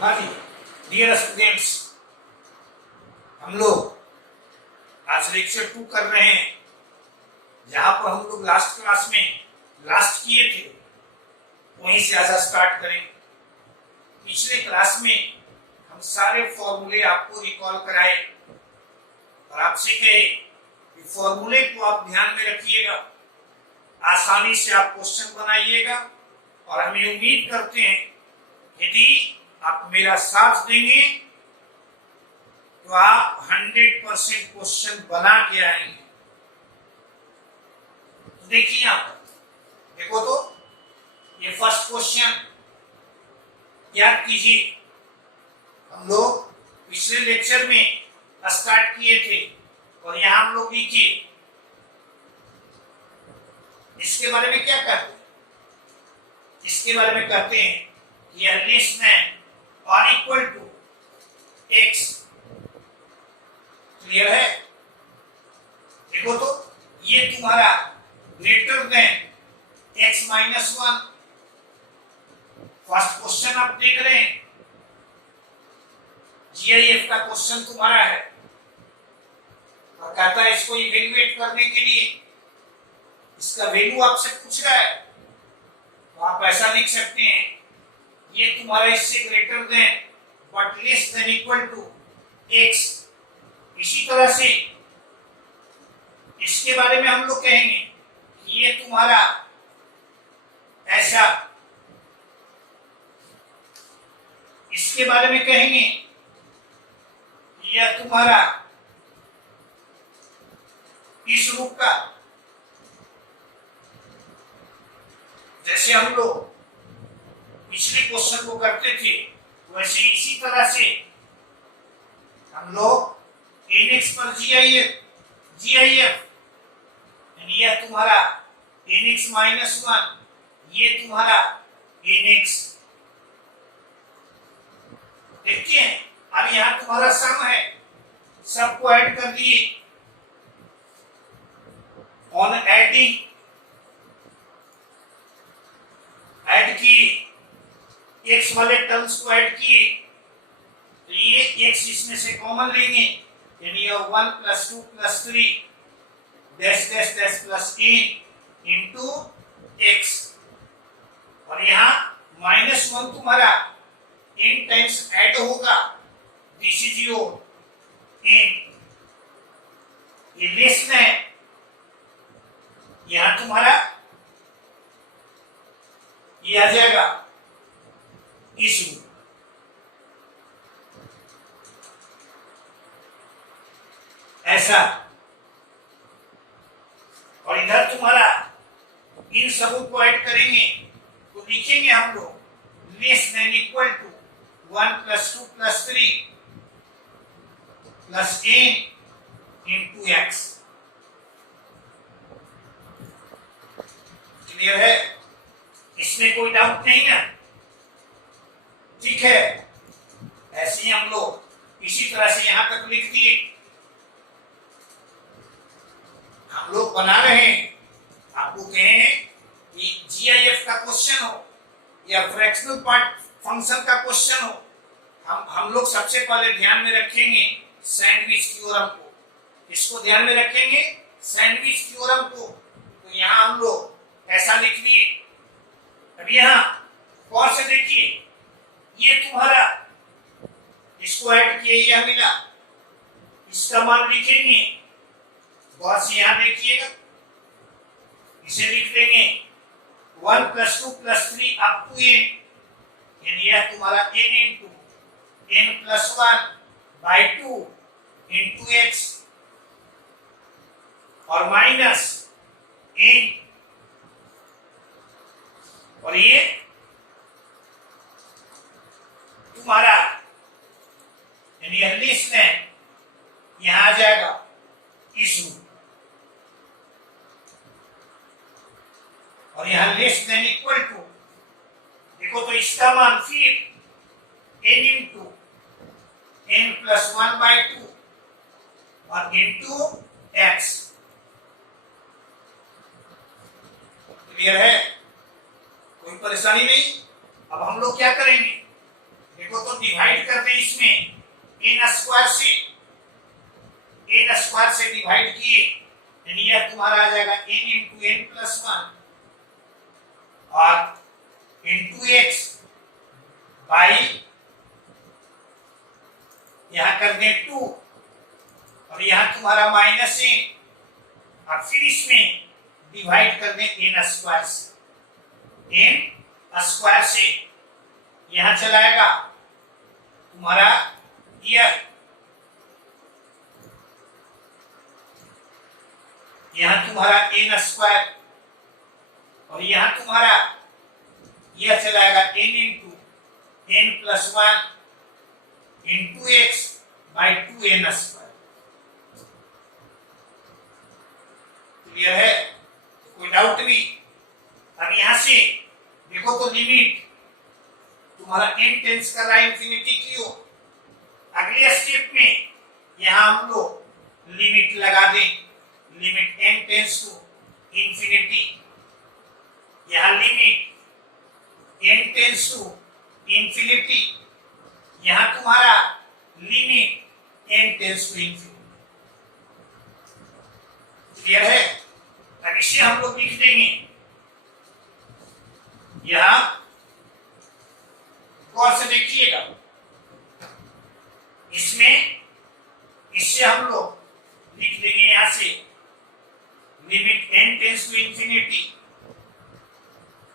हाँ जी, dear students, हम लोग आज लेक्चर 2 कर रहे हैं। जहां पर हम लोग लास्ट क्लास में लास्ट किए थे वहीं से आज स्टार्ट करें। पिछले क्लास में हम सारे फॉर्मूले आपको रिकॉल कराए और आपसे कहे कि फॉर्मूले को आप ध्यान में रखिएगा, आसानी से आप क्वेश्चन बनाइएगा और हम उम्मीद करते हैं यदि आप मेरा साथ देंगे तो आप 100% क्वेश्चन बना के आएंगे। तो देखिए यहां पर, देखो तो ये फर्स्ट क्वेश्चन याद कीजिए। हम लोग पिछले लेक्चर में स्टार्ट किए थे और यहां हम लोग लिखे इसके बारे में क्या कहते हैं, इसके बारे में कहते हैं कि लेस देन और इक्वल टू एक्स। क्लियर है? देखो तो ये तुम्हारा greater than x minus 1। First question आप देख रहे हैं, जीआईएफ का क्वेश्चन तुम्हारा है और कहता है इसको इवैल्यूएट करने के लिए इसका वैल्यू आपसे पूछ रहा है, तो आप ऐसा लिख सकते हैं ये तुम्हारा इससे greater than but less than equal to x. इसी तरह से इसके बारे में हम लोग कहेंगे कि ये तुम्हारा ऐसा, इसके बारे में कहेंगे यह तुम्हारा इस रूप का। जैसे हम लोग पिछले क्वेश्चन को करते थे वैसे इसी तरह से हम लोग nx पर जीआईएफ यानी यह तुम्हारा nx माइनस 1, ये तुम्हारा nx। देखिए अब यहां तुम्हारा सम है, सबको ऐड कर दिए। ऑन एडिंग ऐड किए, x वाले टर्म्स को ऐड किए तो ये x इसमें से कॉमन लेंगे यानी यह 1 + 2 + 3 dash dash dash plus a into x। और यहाँ -1 तुम्हारा n टाइम्स ऐड होगा, दिस इज योर n। ये लेस देन, यहां तुम्हारा ये आ जाएगा इस रूप। ऐसा, और इधर तुम्हारा इन सबों को ऐड करेंगे तो लिखेंगे हम लोग less than equal to 1 + 2 + 3 plus a into x. Clear है? इसमें कोई डाउट नहीं ना? ठीक है, ऐसे ही हम लोग इसी तरह से यहां तक लिख दिए। हम लोग बना रहे हैं, आपको कहें कि जीआईएफ का क्वेश्चन हो या फ्रैक्शनल पार्ट फंक्शन का क्वेश्चन हो, हम लोग सबसे पहले ध्यान में रखेंगे सैंडविच थ्योरम को। इसको ध्यान में रखेंगे सैंडविच थ्योरम को। तो यहां हम लोग ऐसा लिख दिए। अब यहां गौर से देखिए, ये तुम्हारा इसको ऐड किए यह मिला, इसका मान लिखेंगे। गौर से यहां देखिएगा, इसे लिख देंगे 1 + 2 + 3 अप टू n, यानी यह तुम्हारा n into n + 1/2 into x और माइनस n, और ये तुम्हारा यानी यह लेस देन यहां आ जाएगा इस रूप, और यहां लेस देन इक्वल टू, देखो तो इसका मान फिर n इंटू n + 1/2 और इंटू x। क्लियर है? कोई परेशानी नहीं। अब हम लोग क्या करेंगे, देखो तो डिवाइड कर दे इसमें n स्क्वायर से डिवाइड किए, यानी यह तुम्हारा आ जाएगा n इंटू n प्लस 1 और इंटू x बाई यहां कर दे 2 और यहां तुम्हारा माइनस n और फिर इसमें डिवाइड कर दे n स्क्वायर से यहां चलाएगा तुम्हारा यहां तुम्हारा n स्क्वायर और यहां तुम्हारा यह चलाएगा n into n plus 1 into x by 2n square. Clear है? कोई डाउट भी? अब यहां से देखो तो लिमिट तुम्हारा n टेंस कर रहा है इंफिनिटी की ओर। अगले स्टेप में यहां हम लोग लिमिट लगा दें, limit n tends to infinity. यहां limit n tends to infinity, यहां तुम्हारा limit n tends to infinity. Clear है? अब इसे हम लोग लिख देंगे यहां गौर से देखिएगा, इसमें इससे हम लोग लिख देंगे यहां से limit n tends to infinity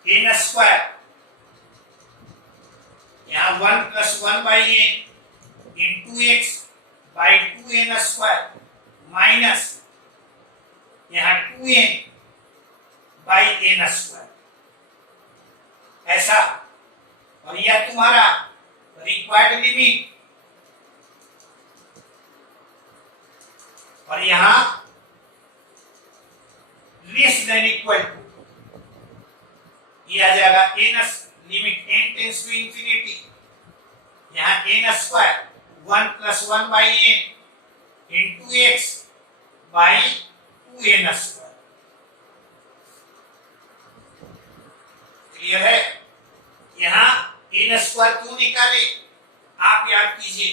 n square, यहां 1 plus 1 by n into x by 2n square minus यहां 2n बाई n स्क्वायर, ऐसा। और यह तुम्हारा रिक्वायर्ड लिमिट और यहां लेस देन इक्वल टू यह आ जाएगा n limit n tends to infinity, यहां n square 1 plus 1 by n into x by 2n square. Clear है? यहां n स्क्वायर क्यों निकाले? आप याद कीजिए,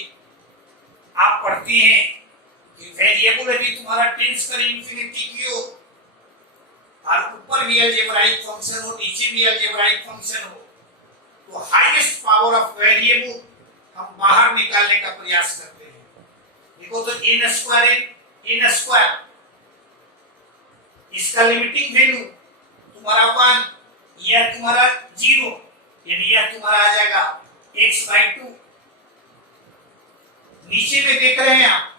आप पढ़ते हैं कि वेरिएबल यदि तुम्हारा टेंस करे इंफिनिटी की ओर और ऊपर भी अलजेब्राइक फंक्शन हो, नीचे भी अलजेब्राइक फंक्शन हो, तो हाईएस्ट पावर ऑफ वेरिएबल हम बाहर निकालने का प्रयास करते हैं। देखो तो n स्क्वायर इसका लिमिटिंग वैल्यू तुम्हारा 1, यह तुम्हारा 0, यानी यह तुम्हारा आ जाएगा x बाई 2। नीचे में देख रहे हैं आप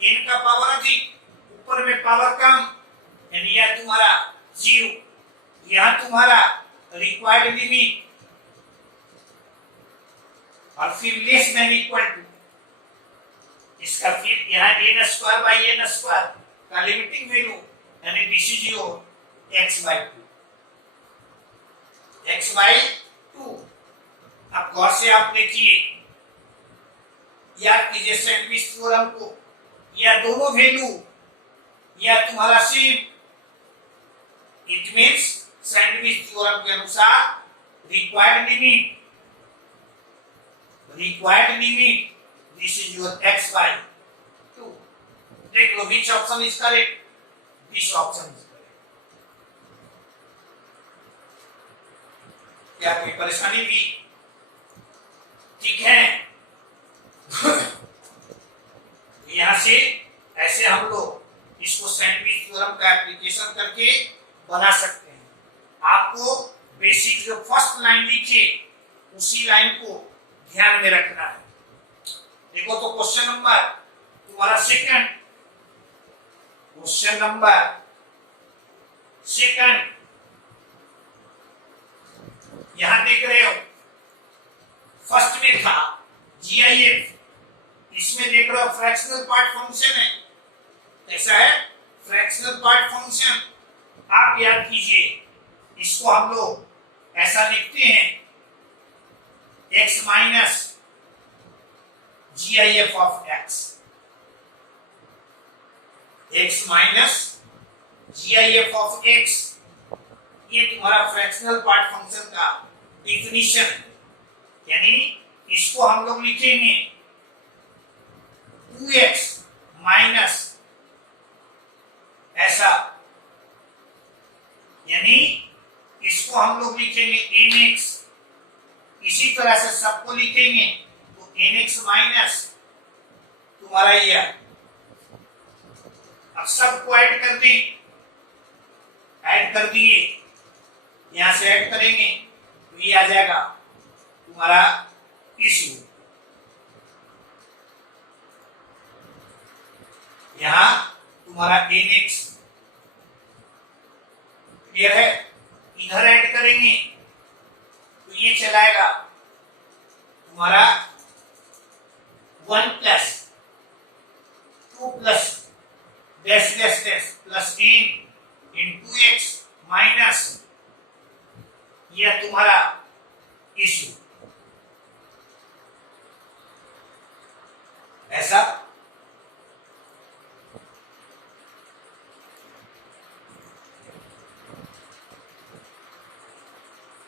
n का पावर अधिक, ऊपर में पावर कम, यानी यह तुम्हारा 0। यह तुम्हारा रिक्वायर्ड लिमिट और फिर लेस देन इक्वल टू इसका फिर यहां n square by n square का लिमिटिंग वैल्यू, यानी this is your x by 2। अब गौर से आप देखिए, याद कीजिए सैंडविच थ्योरम को, यह दोनों वैल्यू यह तुम्हारा same, it means sandwich theorem के अनुसार required limit this is your x by 2। देख लो which option is correct? This option is correct. क्या कोई परेशानी भी? ठीक है। यहां से ऐसे हम लोग इसको सैंडविच थ्योरम का एप्लीकेशन करके बना सकते हैं। आपको बेसिक जो फर्स्ट लाइन लिखी उसी लाइन को ध्यान में रखना है। देखो तो क्वेश्चन नंबर तुम्हारा सेकंड यहां देख रहे हो, फर्स्ट में था GIF, इसमें देख रहे हो फ्रैक्शनल पार्ट फंक्शन है। कैसा है? Fractional part function. आप याद कीजिए, इसको हम लोग ऐसा लिखते हैं x minus GIF of x, x minus GIF of x, ये तुम्हारा फ्रैक्शनल पार्ट फंक्शन का डिफिनीशन है। यानी इसको हम लोग लिखेंगे 2x माइनस ऐसा, यानी इसको हम लोग लिखेंगे nx, इसी तरह से सबको लिखेंगे तो nx माइनस तुम्हारा ये। अब सबको ऐड कर दें, ऐड कर दिए, यहां से ऐड करेंगे तो ये आ जाएगा तुम्हारा इशू। यहां तुम्हारा nx क्लियर है, इधर ऐड करेंगे तो ये चलाएगा तुम्हारा 1 plus 2 plus dash dash dash plus n into x minus यह तुम्हारा इशू, ऐसा।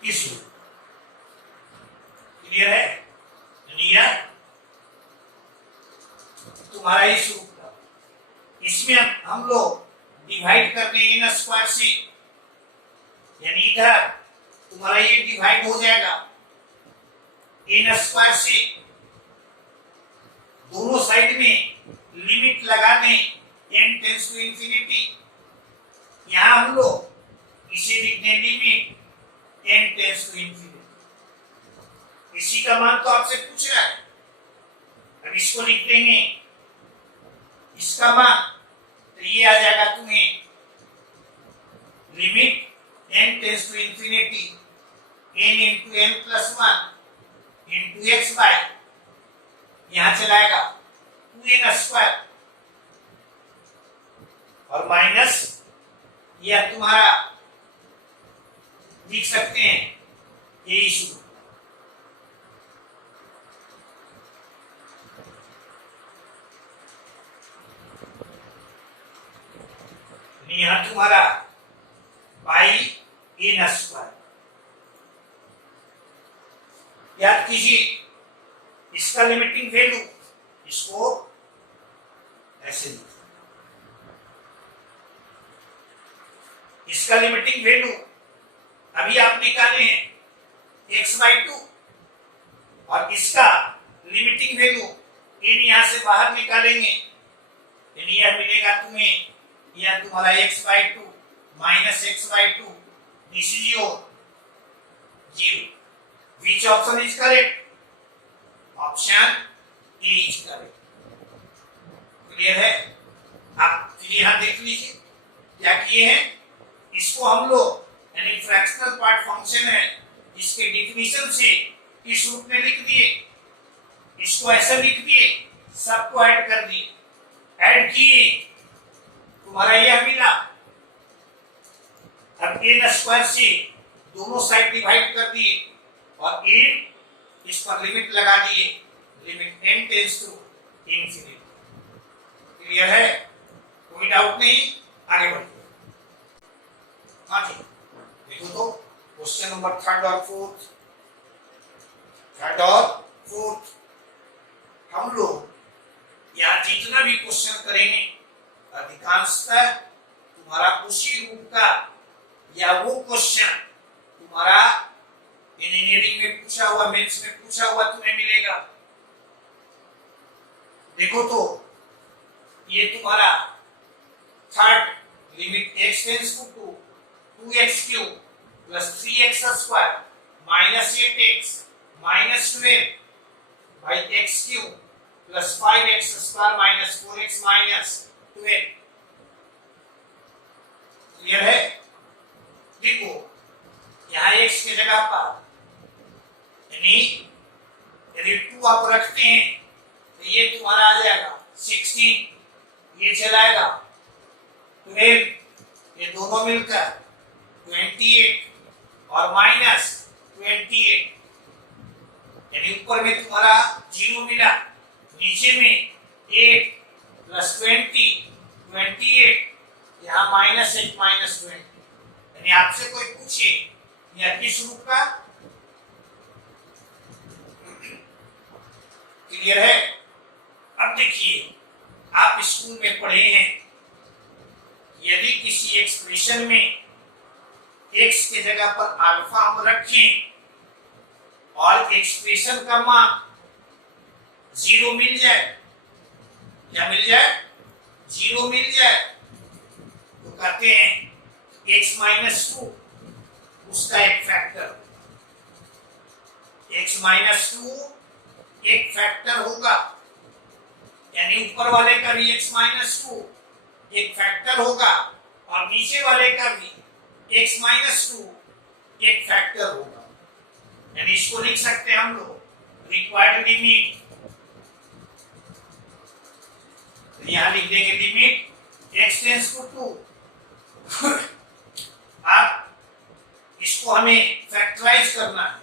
इशू क्लियर है, क्लियर तुम्हारा इशू। इसमें हम लोग डिवाइड कर देंगे ना स्क्वायर से, यानी इधर तुम्हारा ये डिवाइड हो जाएगा n स्क्वायर से, दोनों साइड में लिमिट लगा दें n टेंड्स टू इंफिनिटी। यहां हम लोग इसे लिख दें limit n tends to infinity. इसी का मान तो आपसे पूछ रहा है, अब इसको लिख देंगे, इसका मान तो ये आ जाएगा तुम्हें limit n tends to infinity n into n plus 1 into x by, यहां चलाएगा 2n स्क्वायर और माइनस यह तुम्हारा लिख सकते हैं ये इशू। यहां तुम्हारा बाई n स्क्वायर, याद कीजिए इसका लिमिटिंग वैल्यू, इसको ऐसे लिखो, इसका लिमिटिंग वैल्यू अभी आप निकाले हैं x/2 और इसका लिमिटिंग वैल्यू n यहां से बाहर निकालेंगे, यानी यह मिलेगा तुम्हें, यह तुम्हारा x/2 minus x/2 this is your 0। Which option is correct? Option A is correct. Clear है, आप यहां देख लीजिए क्या किए हैं, इसको हम लोग यानी फ्रैक्शनल पार्ट फंक्शन है इसके डिफिनीशन से इस रूप में लिख दिए, इसको ऐसा लिख दिए, सबको ऐड कर दिए, ऐड किए तुम्हारा यह मिला। अब n स्क्वायर से दोनों साइड डिवाइड कर दिए और n इस पर लिमिट लगा दिए, limit n tends to infinity. Clear है, कोई डाउट नहीं, आगे बढ़ते हैं। हाँ जी, देखो तो क्वेश्चन नंबर थर्ड और फोर्थ, हम लोग यहाँ जितना भी क्वेश्चन करेंगे अधिकांशतः तुम्हारा उसी रूप का या वो क्वेश्चन तुम्हारा इंजीनियरिंग में पूछा हुआ, मेंस में पूछा हुआ तुम्हें मिलेगा। देखो तो ये तुम्हारा third limit x tends to 2x cube plus 3x square minus 8x minus 12 by x cube plus 5x square minus 4x minus 12। Clear है, देखो यहाँ x की जगह पर यानी यदि 2 आप रखते हैं तो ये तुम्हारा आ जाएगा 16, ये चलाएगा 12, ये दोनों मिलकर 28 और माइनस 28, यानी ऊपर में तुम्हारा 0 मिला, नीचे में 8 प्लस 20 28, यहाँ माइनस 8 माइनस 20। यानी आपसे कोई पूछे यह किस रूप का, क्लियर है? अब देखिए, आप स्कूल में पढ़े हैं, यदि किसी एक्सप्रेशन में x के जगह पर अल्फा हम रखें और एक्सप्रेशन का मान 0 मिल जाए, क्या मिल जाए? 0 मिल जाए, तो कहते हैं x माइनस 2 उसका एक फैक्टर, x माइनस 2 एक फैक्टर होगा, यानी ऊपर वाले का भी x माइनस 2 एक फैक्टर होगा और नीचे वाले का भी x माइनस 2 एक फैक्टर होगा। यानी इसको लिख सकते हैं हम लोग रिक्वायर्ड लिमिट, यहां लिख देंगे लिमिट x टेंड्स टू 2। अब इसको हमें फैक्टराइज करना है,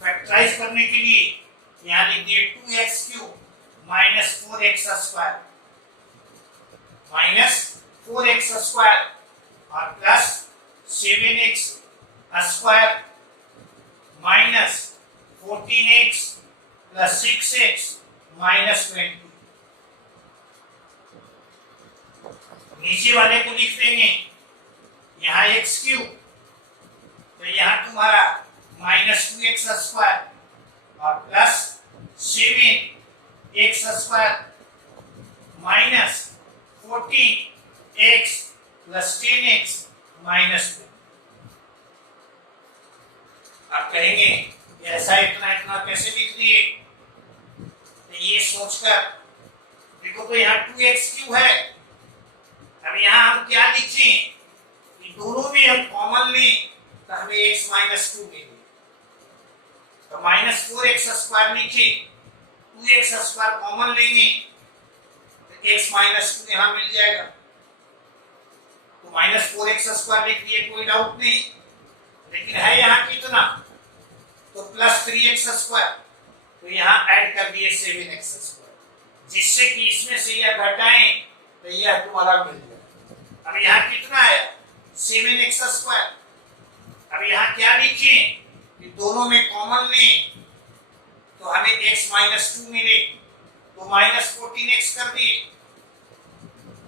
फैक्टराइज करने के लिए यहां लिख दिए 2x³ minus 4x square minus 4x square और plus 7x square minus 14x plus 6x minus 20। नीचे वाले को लिख देंगे यहाँ x³ तो यहाँ तुम्हारा माइनस 2x स्क्वायर और plus 7x square minus 14x plus 10x minus 2। आप कहेंगे ऐसा इतना इतना कैसे लिख दिए? तो ये सोचकर देखो, तो यहाँ 2x³ है, अब यहाँ हम क्या लिखें कि दोनों में हम कॉमन लें तो हमें x माइनस 2 मिले, तो माइनस 4x स्क्वायर लिखे, 2x स्क्वायर कॉमन लेंगे तो x माइनस 2 यहाँ मिल जाएगा, तो माइनस 4x स्क्वायर लिख दिए, कोई डाउट नहीं। लेकिन है यहाँ कितना? तो प्लस 3x स्क्वायर, तो यहाँ ऐड कर दिए 7x स्क्वायर, जिससे कि इसमें से यह घटाएं तो यह तुम्हारा मिल जाए। अब यहाँ कितना है? 7x square. अब यहाँ क्या लिखें कि दोनों में कॉमन लें तो हमें x माइनस 2 मिले, तो माइनस 14x कर दिए।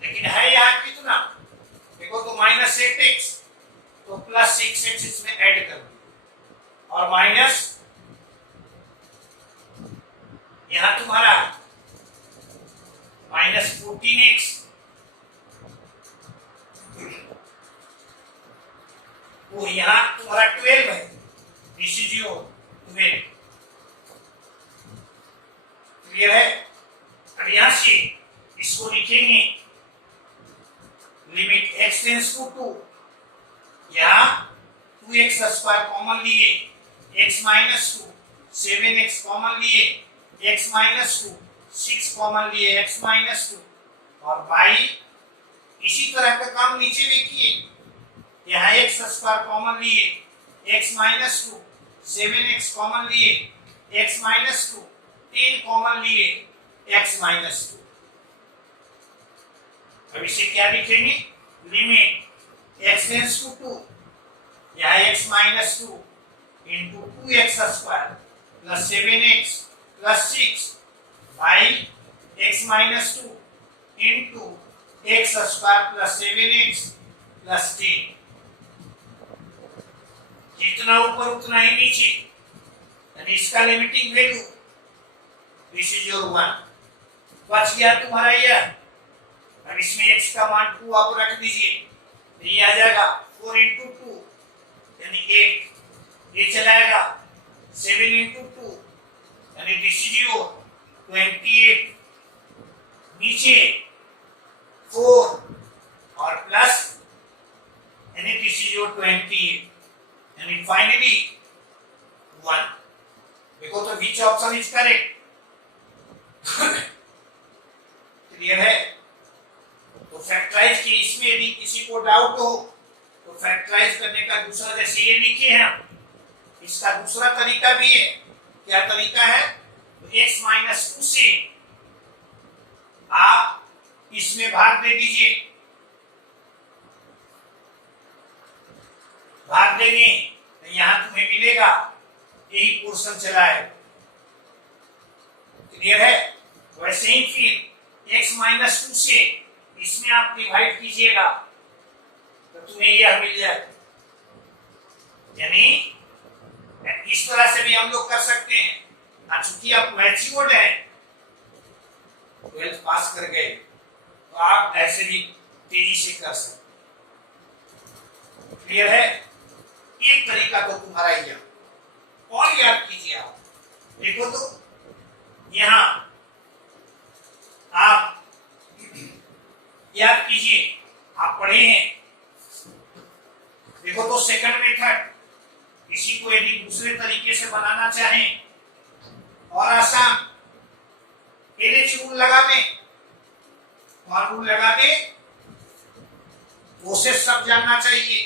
लेकिन है यहाँ कितना? देखो, तो माइनस 8x तो प्लस 6x इसमें ऐड कर दिए और माइनस यहाँ तुम्हारा माइनस 14x, वो यहाँ तुम्हारा 12 है, दिस इज योर 12। क्लियर है? अब यहाँ से इसको लिखेंगे लिमिट x टेंड्स टू 2, यहाँ 2x स्क्वायर कॉमन लिए, x माइनस 2, 7x कॉमन लिए, x माइनस 2, 6 कॉमन लिए, x माइनस 2 और बाई इसी तरह का काम नीचे देखिए, यहाँ x स्क्वायर कॉमन लिए, x माइनस 2, 7x कॉमन लिए, x माइनस 2, 10 कॉमन लिए, x माइनस 2। अब इसे क्या लिखेंगे? लिमिट x टेंड्स टू 2, यहाँ x minus 2 into 2x square plus 7x plus 6 by x minus 2 into x square plus 7x plus 10। जितना ऊपर उतना ही नीचे, यानी इसका limiting value this is your 1। बच गया तुम्हारा यह। अब इसमें x का मान 2 आप रख दीजिए, तो ये आ जाएगा 4 इंटू 2 यानी 8, ये चलाएगा 7 इंटू 2 यानी दिस इज योर 28, नीचे 4 और प्लस यानी दिस इज योर 28 यानी फाइनली 1। देखो तो which option is correct? Clear है? तो फैक्टराइज की इसमें यदि किसी को डाउट हो तो फैक्टराइज करने का दूसरा, जैसे ये लिखे हैं, इसका दूसरा तरीका भी है। क्या तरीका है? तो x माइनस 2 से आप इसमें भाग दे दीजिए, भाग देंगे तो यहां तुम्हें मिलेगा यही पोर्शन चला है। क्लियर है? वैसे ही फिर x माइनस 2 से इसमें आप डिवाइड कीजिएगा तो तुम्हें यह मिल जाएगा। यानी इस तरह से भी हम लोग कर सकते हैं। चूंकि आप मैच्योर्ड हैं, 12th पास कर गए, तो आप ऐसे भी तेजी से कर सकते। क्लियर है? एक तरीका तो तुम्हारा यह, और याद कीजिए आप, देखो तो यहां आप याद कीजिए, आप पढ़े हैं, देखो तो सेकंड मेथड, इसी को यदि दूसरे तरीके से बनाना चाहें और आसान, LH रूल लगा दें, और रूल लगा दें, प्रोसेस सब जानना चाहिए।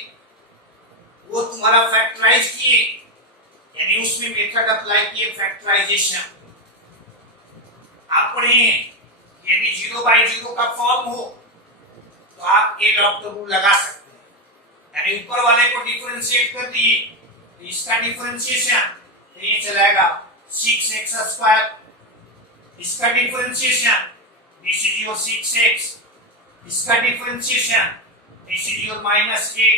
वो तुम्हारा फैक्टराइज किए, यानी उसमें मेथड अप्लाई किए फैक्टराइजेशन। आप पढ़े हैं, यदि 0/0 का फॉर्म हो तो आप ए लॉग रूल लगा सकते हैं, यानी ऊपर वाले को डिफरेंशिएट कर दिए तो इसका डिफरेंशिएशन तो ये चलाएगा 6x², इसका differentiation this is your 6x, इसका डिफरेंशिएशन दिस इज योर -8,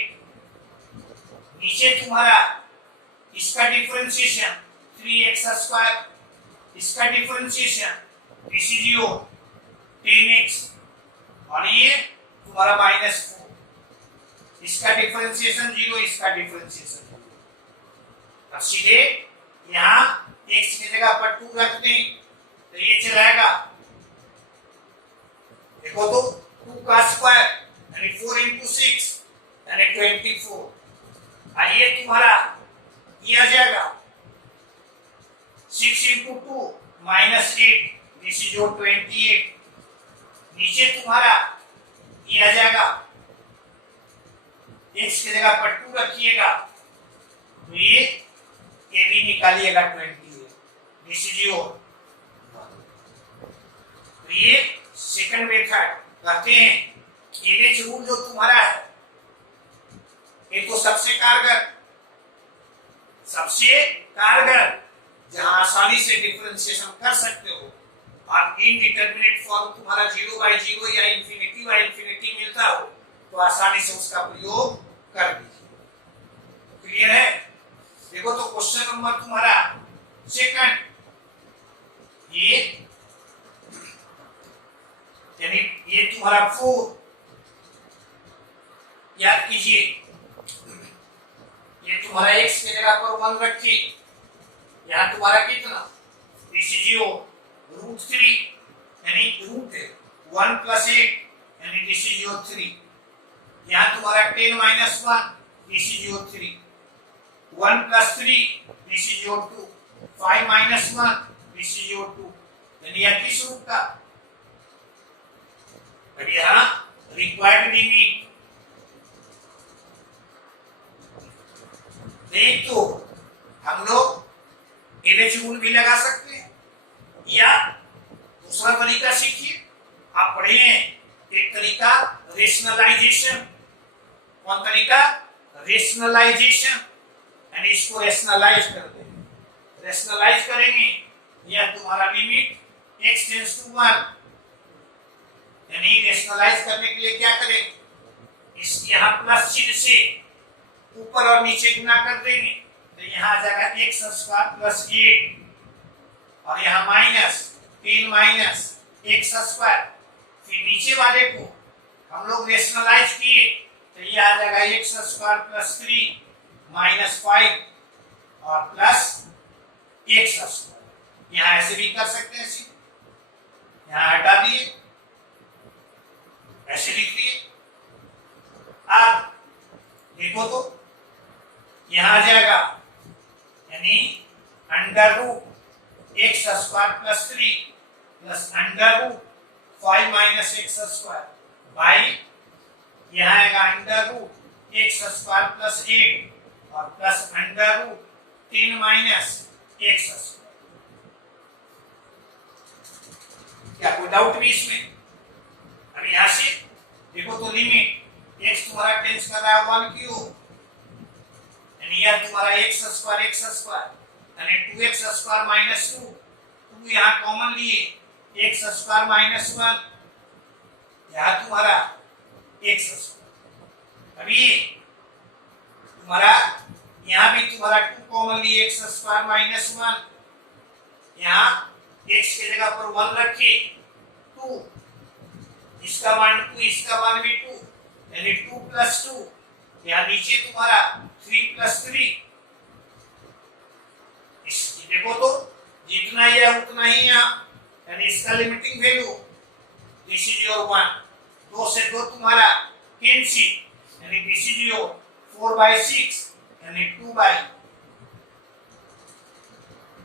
नीचे तुम्हारा इसका डिफरेंशिएशन 3x², इसका differentiation this is your 10x, और ये तुम्हारा -4, इसका डिफरेंशिएशन 0, इसका डिफरेंशिएशन 0। अब सीधे यहाँ x की जगह पर 2 रख दें तो ये चलाएगा, देखो तो 2 का स्क्वायर यानी 4 × 6 यानी 24, और ये तुम्हारा ये आ जाएगा 6 × 2 -8, दिस इज योर 28, नीचे तुम्हारा ये आ जाएगा, x की जगह पर 2 रखिएगा तो ये भी निकालिएगा 28, दिस इज योर। तो ये सेकंड मेथड करते हैं। LH रूल जो तुम्हारा है ये तो सबसे कारगर जहां आसानी से डिफरेंशिएशन कर सकते हो, और इनडिटरमिनेट फॉर्म तुम्हारा 0/0 या ∞/∞ मिलता हो तो आसानी से उसका प्रयोग कर दीजिए। क्लियर है? देखो तो क्वेश्चन नंबर तुम्हारा सेकंड, ये यानी ये तुम्हारा 4, याद कीजिए, ये तुम्हारा x की जगह पर 1 रखिए, यहाँ तुम्हारा कितना, दिस इज योर √3, यानी √1 + 8 यानी दिस इज योर 3, यहाँ तुम्हारा 10 - 1 this is your 3, 1 + 3 this is your 2, 5 - 1 this is your 2, यानी यह किस रूप का। अब यहाँ रिक्वायर्ड लिमिट देख, तो हम लोग LH रूल भी लगा सकते हैं, या दूसरा तरीका सीखिए, आप पढ़े हैं एक तरीका रेशनलाइजेशन। कौन तरीका? रेशनलाइजेशन, यानी इसको रेशनलाइज कर देंगे, रेशनलाइज करेंगे, यह तुम्हारा लिमिट x → 1, यानी रेशनलाइज करने के लिए क्या करेंगे, इस यहाँ प्लस चिन्ह से ऊपर और नीचे गुना कर देंगे तो यहाँ आ जाएगा x² + 8, और यहाँ -10 - x², फिर नीचे वाले को हम लोग रेशनलाइज किए तो ये आ जाएगा x² + 3 -5 और प्लस x²। यहाँ ऐसे भी कर सकते हैं, यहाँ हटा दिए, ऐसे लिख दिए। अब देखो तो यहाँ आ जाएगा, यानी √x² + 3 √5 - x² बाई यहाँ आएगा √x² + 8 और प्लस √10 - x²। क्या कोई डाउट भी इसमें? अब यहाँ से देखो तो लिमिट x तुम्हारा टेंस कर रहा है 1 की ओर, यानी यह तुम्हारा x² यानी 2x² - 2 टू यहाँ कॉमन लिए एक्स स्क्वायर माइनस वन, यहाँ तुम्हारा एक्स स्क्वायर। अभी तुम्हारा यहाँ भी तुम्हारा टू कॉमन लिए एक्स स्क्वायर माइनस वन, यहाँ एक्स की जगह पर वन रखे, टू, इसका मान टू, इसका मान भी टू, यानी टू प्लस टू, यहाँ नीचे तुम्हारा थ्री प्लस थ्री। देखो तो जितना ही है उतना ही यहाँ, यानी इसका limiting value this is your one, दो से दो तुम्हारा कैंसिल, यानी this is your four by six, यानी टू बाई।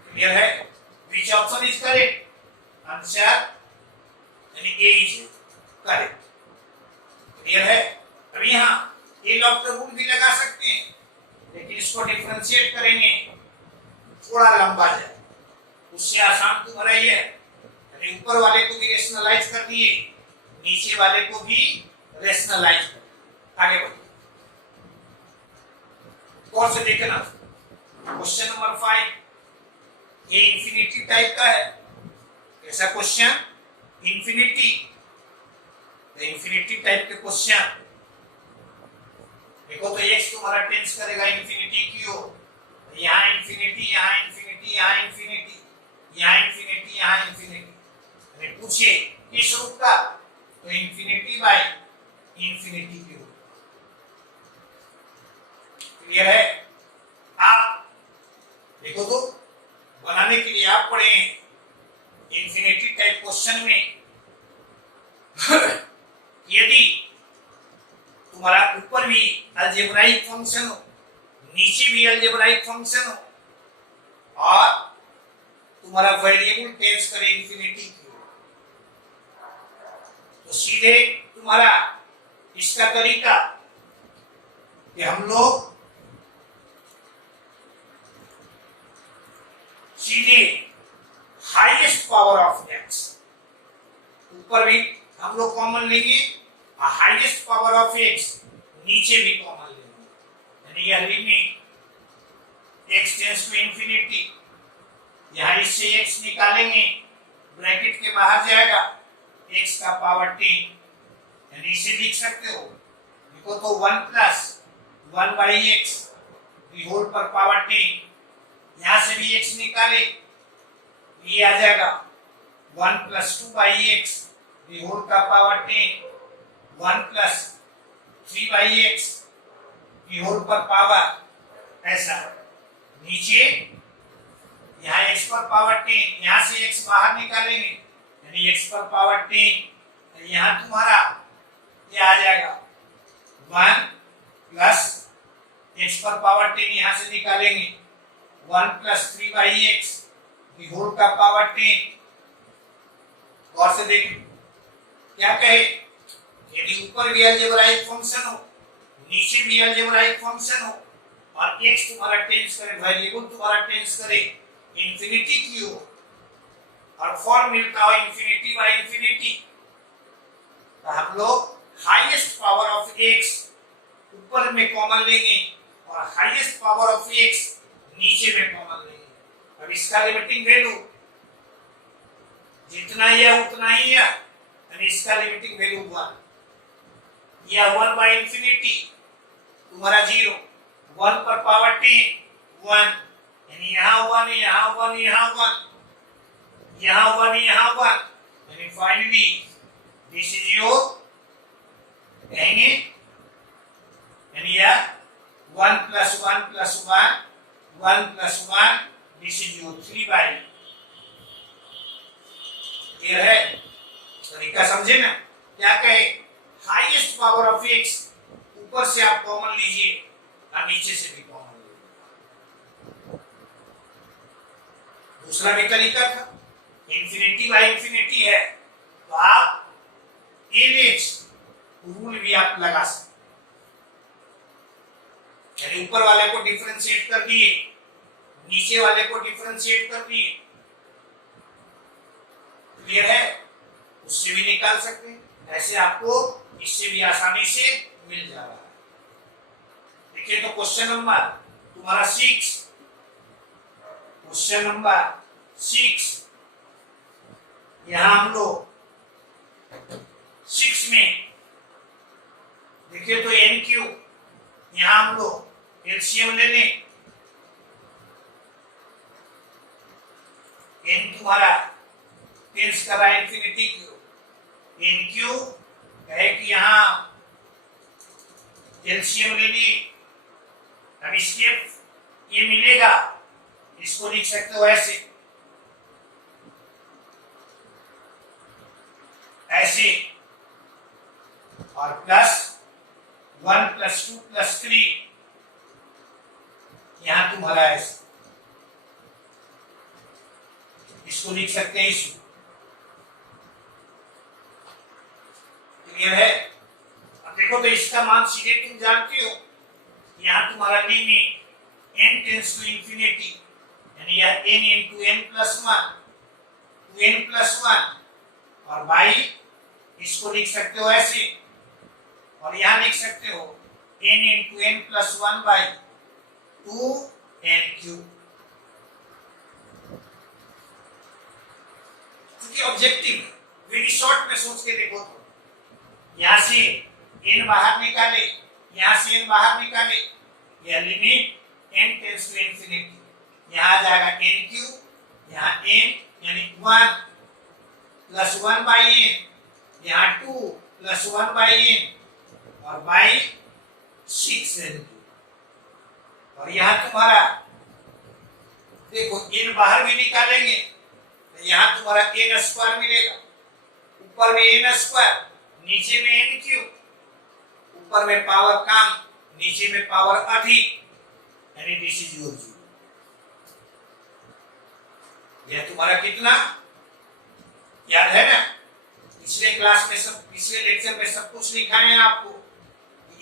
क्लियर है? Which option is correct? Answer यानी ए इज करेक्ट। क्लियर है? अभी यहाँ ए लॉफ्टर रूल भी लगा सकते हैं, लेकिन इसको डिफरेंशिएट करेंगे थोड़ा लंबा जाए, उससे आसान तुम्हारा ये है, यानी ऊपर वाले को भी रेशनलाइज कर दिए, नीचे वाले को भी रेशनलाइज कर। आगे बढ़ो, और से देखना क्वेश्चन नंबर 5, ये इंफिनिटी टाइप का है। कैसा क्वेश्चन? इंफिनिटी, इंफिनिटी टाइप के क्वेश्चन। देखो तो एक्स तुम्हारा टेंस करेगा इंफिनिटी की ओर, यहाँ इंफिनिटी, यहाँ इंफिनिटी, यहाँ इंफिनिटी, यहाँ इंफिनिटी, यहाँ इंफिनिटी। अरे पूछे किस रूप का? तो इंफिनिटी बाय इंफिनिटी की ओर। क्लियर है? आप देखो तो बनाने के लिए आप पढ़े इंफिनिटी टाइप क्वेश्चन में यदि तुम्हारा ऊपर भी अलजेब्राइक फंक्शन हो, नीचे भी अलजेब्राइक फंक्शन हो और तुम्हारा वेरिएबल टेंस करे इंफिनिटी की ओर, तो सीधे तुम्हारा इसका तरीका कि हम लोग सीधे हाईएस्ट पावर ऑफ एक्स, ऊपर भी हम लोग कॉमन लेंगे और हाईएस्ट पावर ऑफ एक्स नीचे भी कॉमन लेंगे, यानी यह limit x tends to infinity, यहाँ इससे एक्स निकालेंगे, ब्रैकेट के बाहर जाएगा एक्स का पावर 10, यानी इसे लिख सकते हो, देखो तो 1 प्लस 1 बाई एक्स होल पर पावर 10, यहाँ से भी एक्स निकाले, ये आ जाएगा 1 प्लस 2 बाई एक्स होल का power 10, 1 plus 3 by x whole पर पावर, ऐसा नीचे यहाँ x पर पावर 10, यहाँ से x बाहर निकालेंगे, यानी x पर पावर 10, यहाँ तुम्हारा ये आ जाएगा 1 प्लस x पर पावर 10, यहाँ से निकालेंगे 1 प्लस 3 बाई एक्स होल का पावर 10। और से देख क्या कहे, यदि ऊपर भी अलजेब्राइक फंक्शन हो, नीचे भी अलजेब्राइक फंक्शन हो और x तुम्हारा टेंस करे, वेरिएबल तुम्हारा टेंस करे इंफिनिटी की ओर और फॉर्म मिलता हो इंफिनिटी बाय इंफिनिटी, तो हम लोग हाईएस्ट पावर ऑफ x ऊपर में कॉमन लेंगे और हाईएस्ट पावर ऑफ x नीचे में कॉमन लेंगे। अब इसका लिमिटिंग वैल्यू जितना ही है उतना ही है, यानी इसका लिमिटिंग वैल्यू 1, या 1 बाय इंफिनिटी तुम्हारा 0, 1 पर पावर 10 1, यानी यहाँ 1, यहाँ 1, यहाँ 1, यहाँ 1, यहाँ 1, यानी फाइनली दिस इज योर, कहेंगे यानी यह 1 plus 1 plus 1, 1 plus 1, this is your 3 by. Clear है? तरीका समझे ना? क्या कहे, हाईएस्ट पावर ऑफ x ऊपर से आप कॉमन लीजिए और नीचे से भी कॉमन लीजिए। दूसरा भी तरीका था, इंफिनिटी बाय इंफिनिटी है तो आप एलएच रूल भी आप लगा सकते, यानी ऊपर वाले को डिफरेंशिएट कर दिए, नीचे वाले को डिफरेंशिएट कर दिए। क्लियर है? उससे भी निकाल सकते हैं, ऐसे आपको इससे भी आसानी से मिल जा रहा है। देखिए तो क्वेश्चन नंबर तुम्हारा 6, क्वेश्चन नंबर 6 यहां हम लोग 6 में देखिए तो एन क्यूब, यहां हम लोग एलसीएम ले लें, एन तुम्हारा टेंस कर रहा है इंफिनिटी क्यू, एन क्यू कहे कि यहां एलसीएम ले लिए। अब इसके ये मिलेगा, इसको लिख सकते हो ऐसे, ऐसे, और प्लस 1 + 2 + 3 यहां तुम्हारा ऐसे, इसको लिख सकते हैं इशू। क्लियर है? अब देखो तो इसका मान सीधे तुम जानते हो, यहां तुम्हारा limit n tends to infinity, यानी यह n × n + 1 2n + 1, और बाई इसको लिख सकते हो ऐसे, और यहां लिख सकते हो n × n + 1/2n³। क्योंकि ऑब्जेक्टिव वेरी शॉर्ट में सोच के देखो तो, यहां से n बाहर निकाले, यहां से n बाहर निकाले, यह limit n tends to infinity, यहां आ जाएगा n³, यहां n यानी 1 + 1/n, यहां 2 + 1/n, और बाई 6n³। और यहां तुम्हारा देखो n बाहर भी निकालेंगे तो यहां तुम्हारा n² मिलेगा, ऊपर में n², नीचे में n³, ऊपर में पावर कम, नीचे में पावर अधिक, यानी दिस इज योर जीरो। यह तुम्हारा कितना याद है ना? पिछले क्लास में सब, पिछले लेक्चर में सब कुछ लिखा है आपको।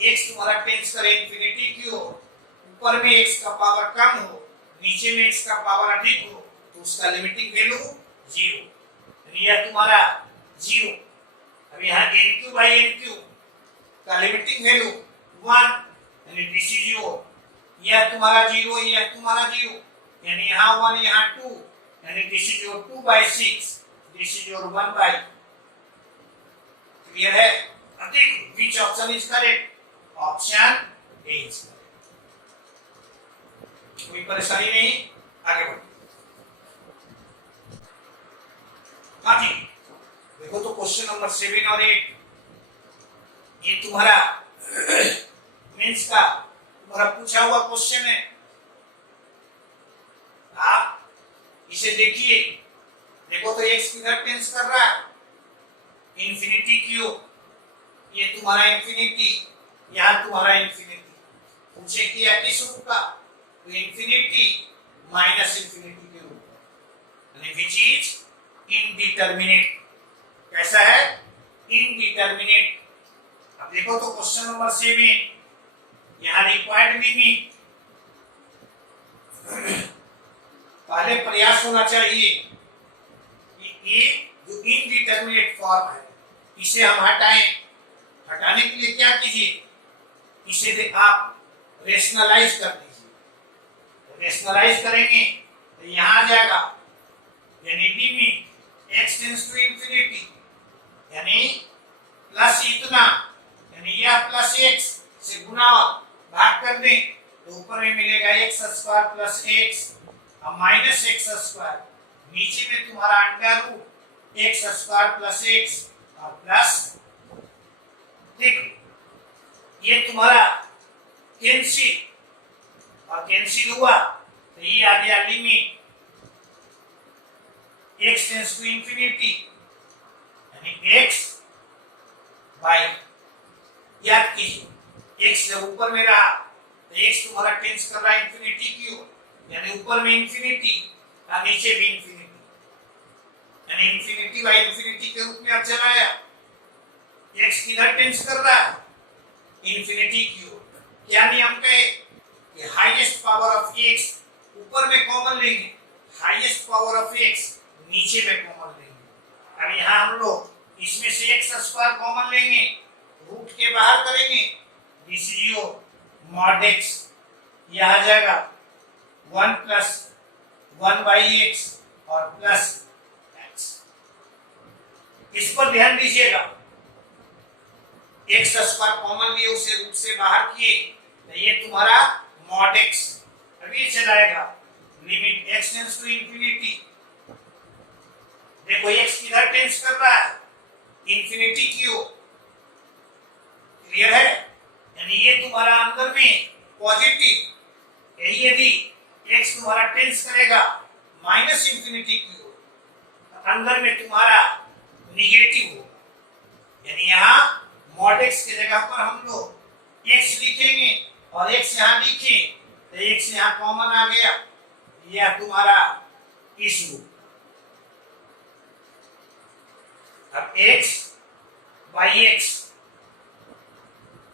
x तुम्हारा टेंस करे इंफिनिटी की हो, ऊपर में x का पावर कम हो, नीचे में x का पावर अधिक हो, तो उसका लिमिटिंग वैल्यू 0, यह तुम्हारा 0। अब यहाँ n³/n³ का लिमिटिंग वैल्यू 1, यानी दिस इज योर, यह तुम्हारा 0, यह तुम्हारा 0, यानी यहाँ 1 यहाँ 2, यानी this is your 2/6, this is your 1/। Clear है? अधिक which option is correct? Option A is correct. कोई परेशानी नहीं, आगे बढ़ो। हाँ जी, देखो तो क्वेश्चन नंबर 7 और 8, ये तुम्हारा मेंस का तुम्हारा पूछा हुआ क्वेश्चन है। आप इसे देखिए, देखो तो x किधर टेंस कर रहा है, इंफिनिटी क्यू, ये तुम्हारा इंफिनिटी, यहाँ तुम्हारा इंफिनिटी। पूछे कि किस रूप का, तो इंफिनिटी माइनस इंफिनिटी के रूप का, यानी विच इज इनडिटरमिनेट। कैसा है? इनडिटरमिनेट। अब देखो तो क्वेश्चन नंबर 7, यहाँ रिक्वायर्ड लिमिट, पहले प्रयास होना चाहिए कि ये जो इनडिटरमिनेट फॉर्म है इसे हम हटाएं। हटाने के लिए क्या कीजिए, इसे आप रेशनलाइज कर दीजिए। रेशनलाइज करेंगे तो यहाँ आ जाएगा, यानी limit x tends to infinity, यानी प्लस इतना, यानी यह प्लस x से गुना भाग कर दें तो ऊपर में मिलेगा x² + x और माइनस x², नीचे में तुम्हारा √x² + x और प्लस, देखो ये तुम्हारा कैंसिल, और कैंसिल हुआ तो ये आ गया limit x tends to infinity, यानी x बाई, याद कीजिए x जब ऊपर में रहा तो x तुम्हारा टेंस कर रहा है इंफिनिटी की ओर, यानी ऊपर में इंफिनिटी और नीचे भी इंफिनिटी, यानी इंफिनिटी बाई इंफिनिटी के रूप में अब चलाया। x किधर टेंस कर रहा है, इंफिनिटी की ओर। क्या नियम कहे कि हाईएस्ट पावर ऑफ x ऊपर में कॉमन लेंगे, हाईएस्ट पावर ऑफ x नीचे में कॉमन लेंगे। अब यहाँ हम लोग इसमें से x² कॉमन लेंगे, रूट के बाहर करेंगे, this is your mod x, यह आ जाएगा 1 + 1/x और प्लस x। इस पर ध्यान दीजिएगा। एक्स स्क्वायर कॉमन लिए उसे रूट से बाहर किए, तो ये तुम्हारा मॉड एक्स अभी चला आएगा। Limit x tends to infinity, देखो एक्स किधर टेंड्स कर रहा है, इंफिनिटी की ओर। क्लियर है? यानी ये तुम्हारा अंदर में पॉजिटिव, यही यदि एक्स तुम्हारा टेंड्स करेगा माइनस इंफिनिटी की ओर, तो अंदर में तुम्हारा निगेटिव होगा। यानी यहाँ मॉड एक्स की जगह पर हम लोग एक्स लिखेंगे और एक्स यहाँ लिखे, तो एक्स यहाँ कॉमन आ गया, यह तुम्हारा इस रूप। अब x by x,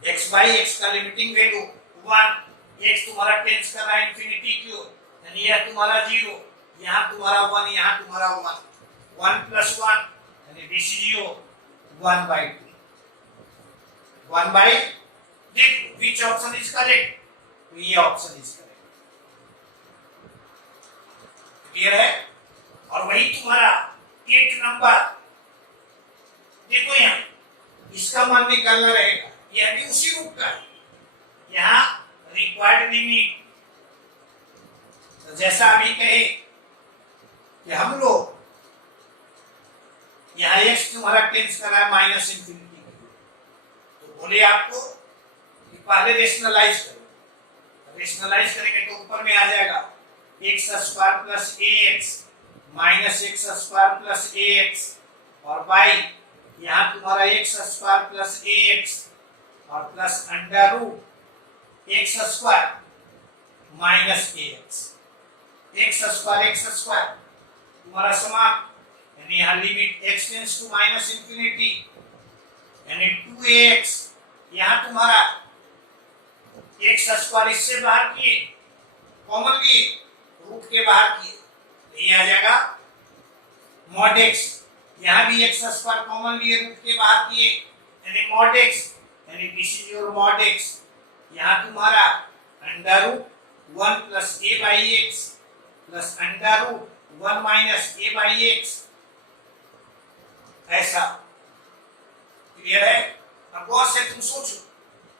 x by x का लिमिटिंग वैल्यू 1, x तुम्हारा टेंड्स कर रहा है इंफिनिटी की ओर, यानी यह तुम्हारा 0, यहाँ तुम्हारा 1, यहाँ तुम्हारा 1, 1 प्लस 1 यानी this is your 1 by 2, 1 by, देखो विच ऑप्शन इज करेक्ट, तो ये ऑप्शन इज करेक्ट। क्लियर है? और वही तुम्हारा 8 नंबर, देखो यहाँ इसका मान निकालना रहेगा, यह भी उसी रूप का है। यहाँ रिक्वायर्ड लिमिट, तो जैसा अभी कहे कि हम लोग यहाँ एक्स तुम्हारा टेंस कर रहा है माइनस इंफिनिटी, तो बोले आपको कि पहले रेशनलाइज करो। रेशनलाइज करेंगे तो ऊपर में आ जाएगा x square plus a x minus x square plus a x, और बाई यहाँ तुम्हारा x square plus a x और plus under root x square minus a x, x square तुम्हारा समाप्त। यानी यहाँ limit x tends to minus infinity, यानी 2ax, यहाँ तुम्हारा एक्स स्क्वायर इससे बाहर किए, कॉमन लिए रूट के बाहर किए, तो ये आ जाएगा मॉड x, यहाँ भी एक्स स्क्वायर कॉमन लिए रूट के बाहर किए, यानी मॉड x, यानी this is your mod x। यहाँ तुम्हारा under root 1 plus a by x plus under root 1 minus a by x, ऐसा। क्लियर है? अब गौर से तुम सोचो,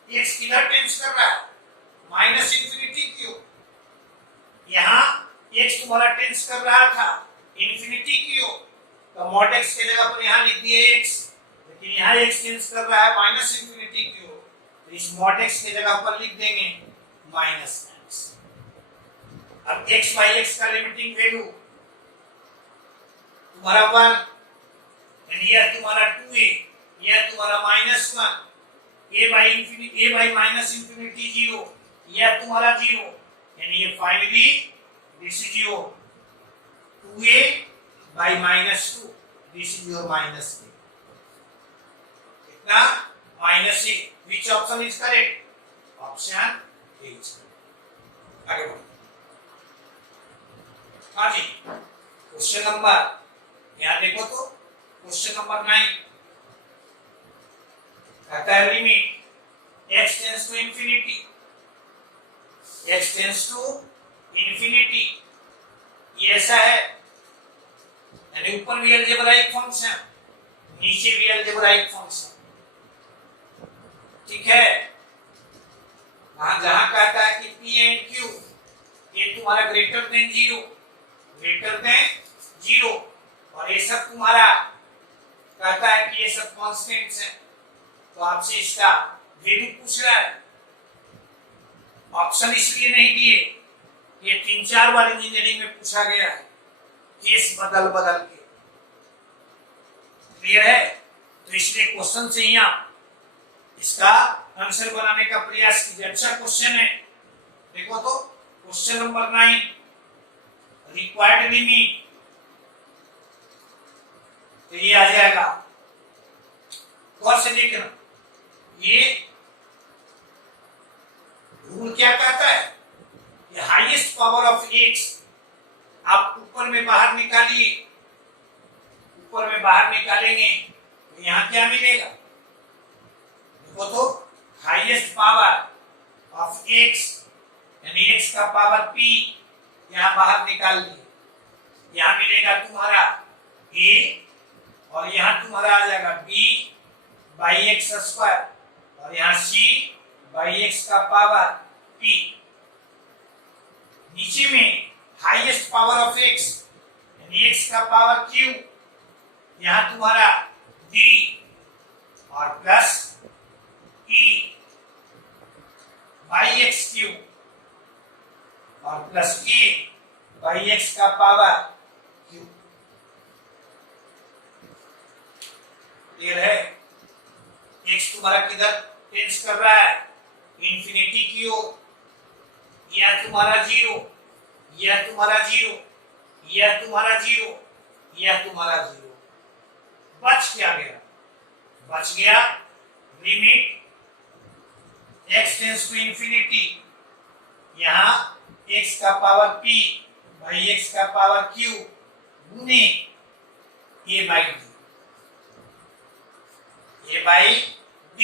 एक्स किधर टेंस कर रहा है, माइनस इंफिनिटी की ओर। यहाँ एक्स तुम्हारा टेंस कर रहा था इंफिनिटी की ओर, तो मॉड एक्स के जगह पर यहाँ लिख दिए एक्स, लेकिन यहाँ एक्स टेंस कर रहा है माइनस इंफिनिटी की ओर, तो इस मॉड एक्स के जगह पर लिख देंगे माइनस एक्स। अब एक्स बाई एक्स का लिमिटिंग वैल्यू तुम्हारा 1, यह तुम्हारा 2a, यह तुम्हारा -1, a बाई माइनस इंफिनिटी 0, यह तुम्हारा 0, यानी ये finally this is your 2a by -2, this is your -a, कितना -a। Which option is correct? Option A is correct. आगे बढ़ो। हाँ जी, क्वेश्चन नंबर, यहाँ देखो तो क्वेश्चन नंबर 9 कहता है limit x tends to infinity, x tends to infinity, ये ऐसा है, यानी ऊपर भी अलजेब्राइक फंक्शन, नीचे भी अलजेब्राइक फंक्शन। ठीक है? वहां जहां कहता है कि p एंड q ये तुम्हारा ग्रेटर देन 0, और ये सब तुम्हारा कहता है कि ये सब कांस्टेंट्स हैं, तो आपसे इसका वैल्यू पूछ रहा है। ऑप्शन इसलिए नहीं दिए, ये 3-4 बार इंजीनियरिंग में पूछा गया है, केस बदल के। क्लियर है? तो इसलिए क्वेश्चन से ही आप इसका आंसर बनाने का प्रयास कीजिए। अच्छा क्वेश्चन है, देखो तो क्वेश्चन नंबर 9, रिक्वायर्ड लिमिट, तो ये आ जाएगा, गौर से देखना, ये रूल क्या कहता है, ये हाईएस्ट पावर ऑफ x आप ऊपर में बाहर निकालिए, ऊपर में बाहर निकालेंगे तो यहाँ क्या मिलेगा, देखो तो हाईएस्ट पावर ऑफ x यानी x का पावर p, यहाँ बाहर निकाल दिए, यहाँ मिलेगा तुम्हारा a और यहाँ तुम्हारा आ जाएगा b बाई एक्स स्क्वायर और यहाँ c बाई एक्स का पावर p। नीचे में हाईएस्ट पावर ऑफ x यानी x का पावर q, यहाँ तुम्हारा d और plus e by x Q और प्लस k बाई एक्स का पावर q। क्लियर है? x तुम्हारा किधर टेंस कर रहा है? इंफिनिटी की ओर। यह तुम्हारा जीरो, यह तुम्हारा जीरो, यह तुम्हारा जीरो, यह तुम्हारा जीरो। बच क्या गया? बच गया limit x tends to infinity, यहाँ x का पावर p बाई x का पावर q गुने a by d, a by d।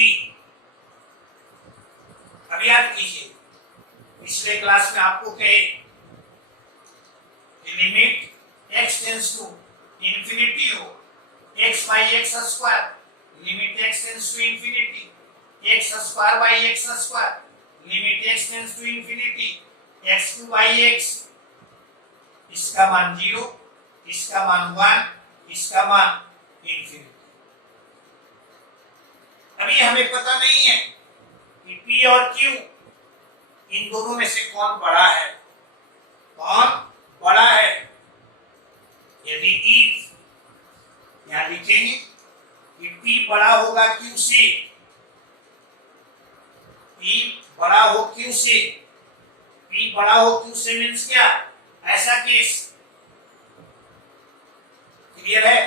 अब याद कीजिए, पिछले क्लास में आपको कहे कि limit x tends to infinity हो x by x square, limit x tends to infinity x square by x square, limit x tends to infinity x2 by x, इसका मान 0, इसका मान 1, इसका मान इंफिनिटी। अभी हमें पता नहीं है कि p और q इन दोनों में से कौन बड़ा है, कौन बड़ा है। यदि इफ यहां लिखेंगे कि p बड़ा होगा q से, p बड़ा हो q से, p बड़ा हो q से मीन्स क्या? ऐसा केस। क्लियर है?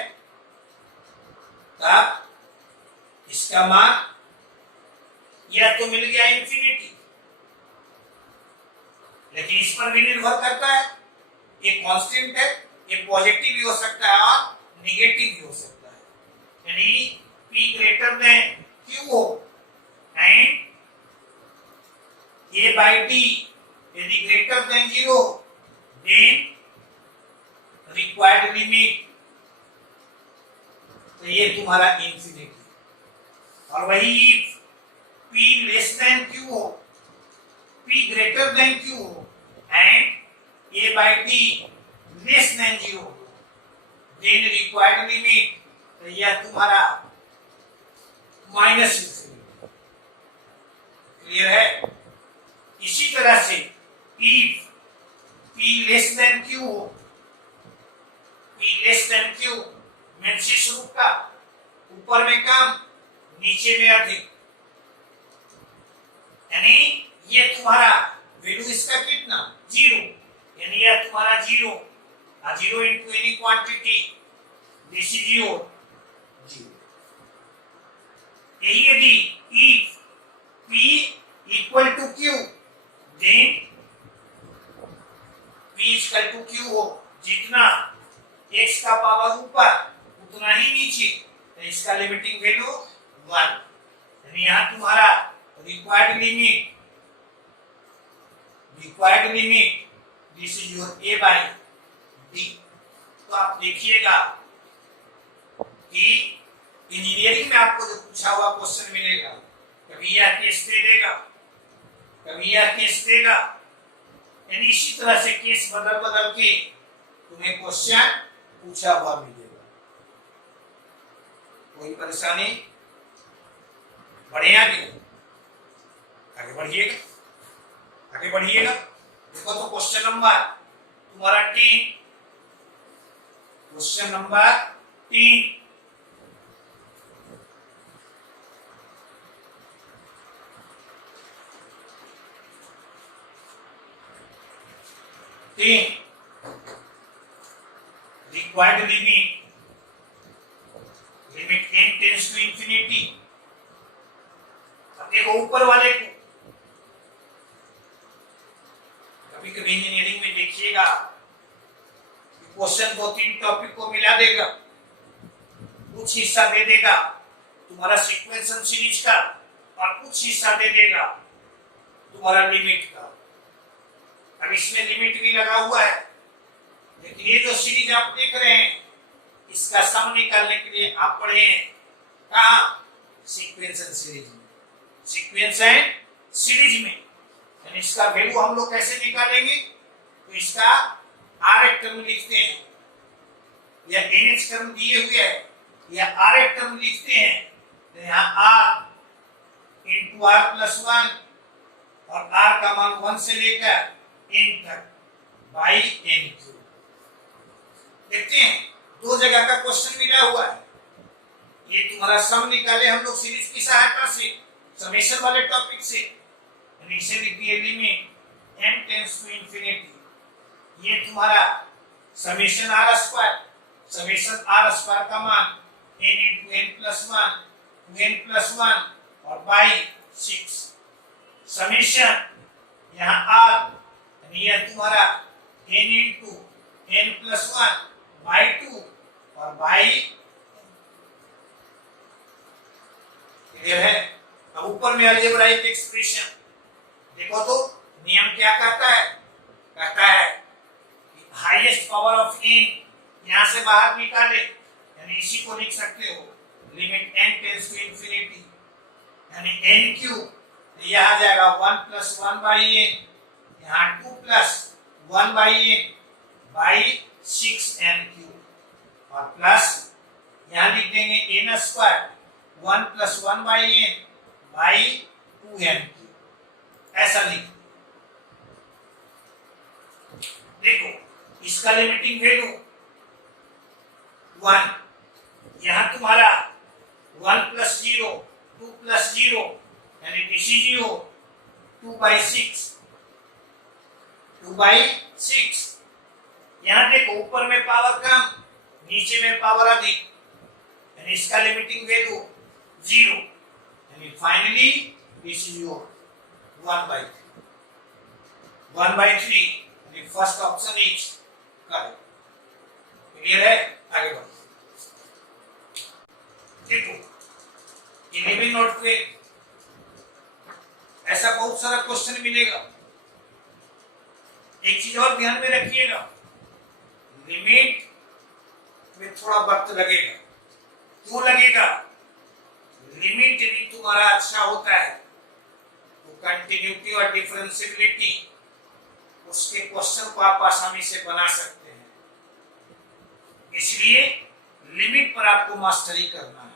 तब इसका मान यह तो मिल गया इंफिनिटी, लेकिन इस पर भी निर्भर करता है। ये कांस्टेंट है, ये पॉजिटिव भी हो सकता है और नेगेटिव भी हो सकता है। यानी p ग्रेटर देन q हो एंड a बाई d यदि greater than 0 then required limit, तो ये तुम्हारा इंफिनिटी। और वही if p less than q हो, p ग्रेटर देन q हो and a by d less than 0 then required limit, तो यह तुम्हारा माइनस इंफिनिटी। क्लियर है? इसी तरह से if p less than q हो, p less than q means इस रूप का ऊपर में कम नीचे में अधिक, यानी ये तुम्हारा वैल्यू इसका कितना? 0, यानी यह तुम्हारा 0 0 into any quantity, this is 0 0। यही यदि if p equal to q then p is equal to q हो, जितना x का पावर ऊपर उतना ही नीचे, तो इसका लिमिटिंग वैल्यू 1। यानी यहाँ तुम्हारा required limit this is your a by d। तो आप देखिएगा कि इंजीनियरिंग में आपको जो पूछा हुआ क्वेश्चन मिलेगा, कभी यह केस दे देगा, कभी यह केस देगा, यानी इसी तरह से केस बदल बदल के तुम्हें क्वेश्चन पूछा हुआ मिलेगा। कोई परेशानी? बढ़े आगे बढ़िएगा, आगे बढ़िएगा। देखो तो क्वेश्चन नंबर तुम्हारा 3, question number 3 required limit n tends to infinity। अब देखो ऊपर वाले को, कभी कभी इंजीनियरिंग में देखिएगा क्वेश्चन 2-3 टॉपिक को मिला देगा, कुछ हिस्सा दे देगा तुम्हारा सीक्वेंशियल सीरीज का और कुछ हिस्सा दे देगा तुम्हारा लिमिट का। अब इसमें लिमिट भी लगा हुआ है, लेकिन ये जो सीरीज आप देख रहे हैं इसका सम निकालने के लिए आप पढ़े कहा सीक्वेंस एंड सीरीज में, सीक्वेंस एंड सीरीज में। यानी इसका वैल्यू हम लोग कैसे निकालेंगे, तो इसका आर एक टर्म लिखते हैं या एनएच टर्म दिए हुए है या आर एक टर्म लिखते हैं, तो यहाँ R into R plus one और आर का मान 1 से लेकर एन तक बाई एन क्यूब। देखते हैं दो जगह का क्वेश्चन मिला हुआ है, ये तुम्हारा सम निकाले हम लोग सीरीज की सहायता से समेशन वाले टॉपिक से। इसे लिख दिए limit m tends to infinity, ये तुम्हारा समेशन आर स्क्वायर का मान n into n plus 1 two n plus 1 और बाई 6 समेशन यहाँ r यानी यह तुम्हारा n into n plus 1 by 2 और बाई क्लियर है। अब ऊपर में अलजेब्राइक एक्सप्रेशन देखो तो नियम क्या कहता है, कहता है कि हाईएस्ट पावर ऑफ n यहां से बाहर निकाले, यानी इसी को लिख सकते हो limit n tends to infinity यानी n क्यूब, यह आ जाएगा 1 प्लस 1 बाई n, यहाँ 2 plus 1 by n by 6n cube और प्लस यहाँ लिख देंगे n square 1 plus 1 by n by 2n cube, ऐसा लिख। देखो इसका लिमिटिंग वैल्यू 1, यहां तुम्हारा 1 प्लस 0 2 प्लस 0 यानी दिस इज 0 2 बाई 6, यहां देखो ऊपर में पावर कम नीचे में पावर अधिक, यानी इसका लिमिटिंग वैल्यू 0, यानी finally this is your 1 by 3 the first option is correct। Clear है, आगे बढ़ो। देखो इन्हें भी नोट पे ऐसा बहुत सारा क्वेश्चन मिलेगा। एक चीज और ध्यान में रखिएगा, लिमिट में थोड़ा वक्त लगेगा। क्यों लगेगा, लिमिट यदि तुम्हारा अच्छा होता है तो कंटिन्यूटी और डिफरेंशिएबिलिटी उसके क्वेश्चन को आप आसानी से बना सकते हैं, इसलिए लिमिट पर आपको मास्टरी करना है।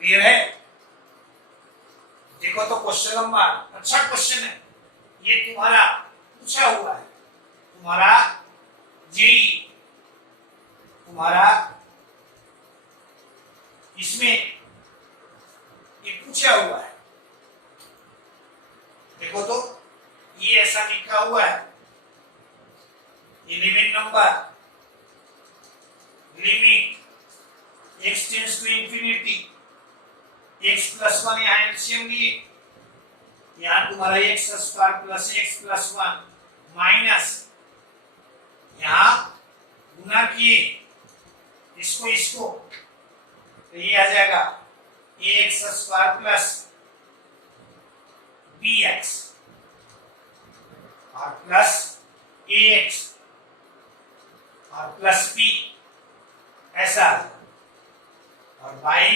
क्लियर है। देखो तो क्वेश्चन नंबर अच्छा क्वेश्चन है, ये तुम्हारा पूछा हुआ है, तुम्हारा जेई तुम्हारा इसमें ये पूछा हुआ है। देखो तो ये ऐसा लिखा हुआ है, element number limit x tends to infinity x plus 1, यहाँ एलसीएम लिए, यहाँ तुम्हारा x square plus x plus 1 minus यहाँ गुना किए इसको तो ये आ जाएगा ax स्क्वायर प्लस bx और प्लस ax और प्लस b ऐसा और by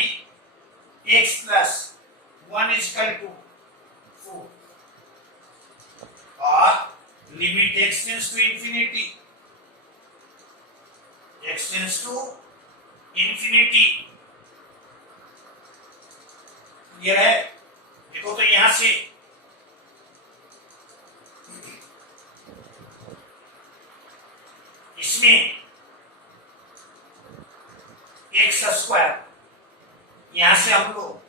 x plus 1 equal to 4 और limit x tends to infinity x tends to infinity. Clear है। देखो तो यहां से इसमें एक्स स्क्वायर यहां से हम लोग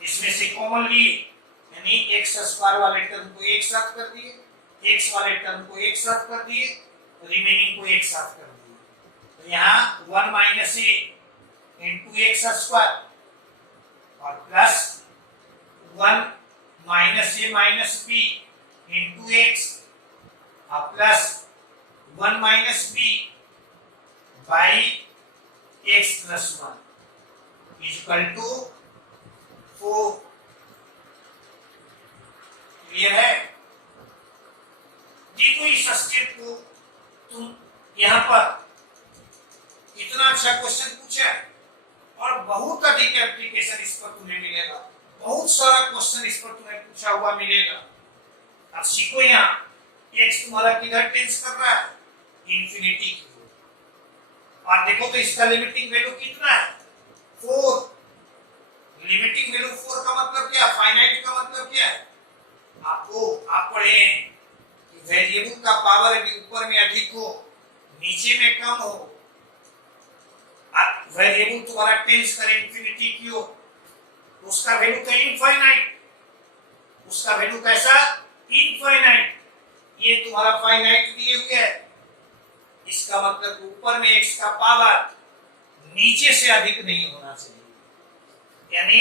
इसमें से कॉमन लिए, यानी एक्स स्क्वायर वाले टर्म को एक साथ कर दिए, एक्स वाले टर्म को एक साथ कर दिए, रिमेनिंग को एक साथ कर दिए। तो यहाँ 1 minus a into x square और plus 1 minus a minus b into x और plus 1 minus b by x plus 1 equal to 4। Clear है। देखो इस स्टेप को तुम यहाँ पर कितना अच्छा क्वेश्चन पूछा है और बहुत अधिक एप्लीकेशन इस पर तुम्हें मिलेगा, बहुत सारा क्वेश्चन इस पर तुम्हें पूछा हुआ मिलेगा। अब सीखो यहाँ x तुम्हारा किधर टेंस कर रहा है, इंफिनिटी की ओर। और देखो तो इसका लिमिटिंग वैल्यू कितना है, 4। लिमिटिंग वैल्यू 4 का मतलब क्या, फाइनाइट का मतलब क्या है। आप पढ़े कि वेरिएबल का पावर यदि ऊपर में अधिक हो नीचे में कम हो, वेरिएबल तुम्हारा टेंस करे इंफिनिटी की ओर, तो उसका वैल्यू तो इनफाइनाइट, उसका वैल्यू कैसा, इनफाइनाइट। ये तुम्हारा फाइनाइट दिए हुए है, इसका मतलब ऊपर में x का पावर नीचे से अधिक नहीं होना चाहिए, यानी